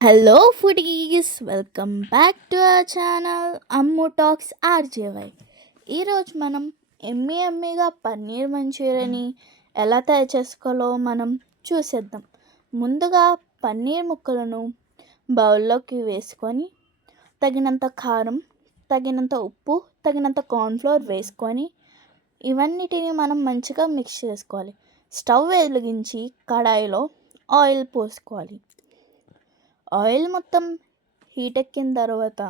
Hello foodies, welcome back to our channel Ammu talks RJY. ఈరోజు మనం ఎమ్మీగా పన్నీర్ మంచూరియని ఎలా తయారు చేసుకోవాలో మనం చూసేద్దాం. ముందుగా పన్నీర్ ముక్కలను బౌల్లోకి వేసుకొని తగినంత కారం, తగినంత ఉప్పు, తగినంత కార్న్ఫ్లోర్ వేసుకొని ఇవన్నిటిని మనం మంచిగా మిక్స్ చేసుకోవాలి. స్టవ్ వెలిగించి కడాయిలో ఆయిల్ పోసుకోవాలి. ఆయిల్ మొత్తం హీట్ ఎక్కిన తర్వాత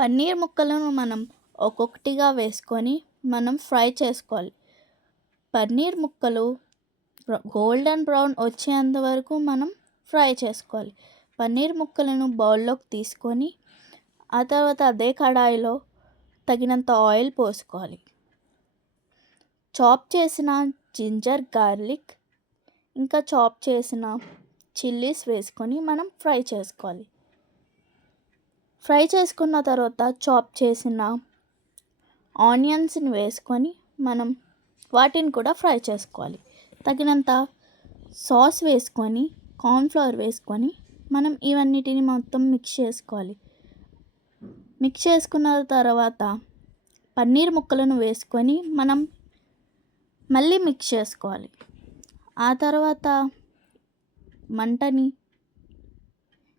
పన్నీర్ ముక్కలను మనం ఒక్కొక్కటిగా వేసుకొని మనం ఫ్రై చేసుకోవాలి. పన్నీర్ ముక్కలు గోల్డెన్ బ్రౌన్ వచ్చేంత వరకు మనం ఫ్రై చేసుకోవాలి. పన్నీర్ ముక్కలను బౌల్లోకి తీసుకొని ఆ తర్వాత అదే కడాయిలో తగినంత ఆయిల్ పోసుకోవాలి. చాప్ చేసిన జింజర్ గార్లిక్ ఇంకా చాప్ చేసిన చిల్లీస్ వేసుకొని మనం ఫ్రై చేసుకోవాలి. ఫ్రై చేసుకున్న తర్వాత చాప్ చేసిన ఆనియన్స్ని వేసుకొని మనం వాటిని కూడా ఫ్రై చేసుకోవాలి. తగినంత సాస్ వేసుకొని కార్న్ఫ్లవర్ వేసుకొని మనం ఇవన్నిటిని మొత్తం మిక్స్ చేసుకోవాలి. మిక్స్ చేసుకున్న తర్వాత పన్నీర్ ముక్కలను వేసుకొని మనం మళ్ళీ మిక్స్ చేసుకోవాలి. ఆ తర్వాత మంటని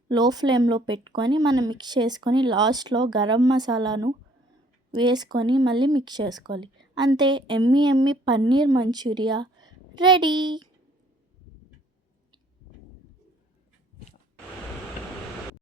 లో ఫ్లేమ్లో పెట్టుకొని మనం మిక్స్ చేసుకొని లాస్ట్లో గరం మసాలాను వేసుకొని మళ్ళీ మిక్స్ చేసుకోవాలి. అంతే, ఎమ్మీ పన్నీర్ మంచూరియా రెడీ.